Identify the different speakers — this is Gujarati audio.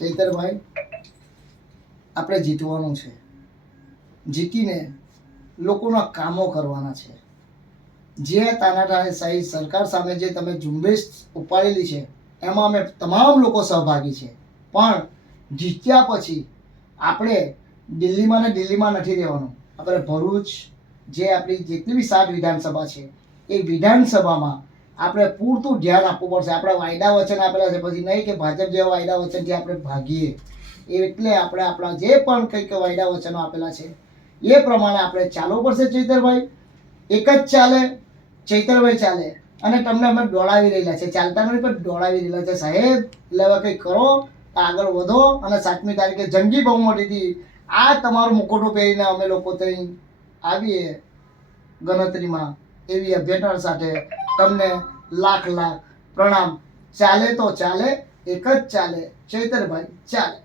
Speaker 1: ચૈતરભાઈ આપણે જીતવાનું છે. જીતીને લોકોના કામો કરવાના છે. જે તાનાશાહી સરકાર સામે જે તમે ઝુંબેશ ઉપાડેલી છે, એમાં અમે તમામ લોકો સહભાગી છે. પણ જીત્યા પછી આપણે દિલ્હીમાં ને દિલ્હીમાં નથી રહેવાનું. આપણે ભરૂચ, જે આપણી જેટલી બી સાત વિધાનસભા છે, એ વિધાનસભામાં આપણે પૂરતું ધ્યાન આપવું પડશે. આપણે વાયદા વચન આપેલા છે. પછી નહીં કે ભાજપ જેવા વાયદા વચનથી આપણે ભાગીએ. એટલે આપણે આપણા જે પણ કંઈક વાયદા વચનો આપેલા છે, એ પ્રમાણે આપણે ચાલવું પડશે ચૈતરભાઈ. એક જ ચાલે, ચૈતરભાઈ ચાલે. અને તમને અમે દોડાવી રહેલા છે. ચાલતા નથી, પણ દોડાવી રહેલા છે. સાહેબ, એટલે હવે કંઈક કરો, આગળ વધો અને સાતમી તારીખે જંગી બહુમતીથી આ તમારું મુકોટો પહેરીને અમે લોકો ત્યાં આવીએ ગણતરીમાં એવી અભ્યટન સાથે તમને લાખ લાખ પ્રણામ. ચાલે તો ચાલે એક જ ચાલે. ચૈતરભાઈ ચાલે.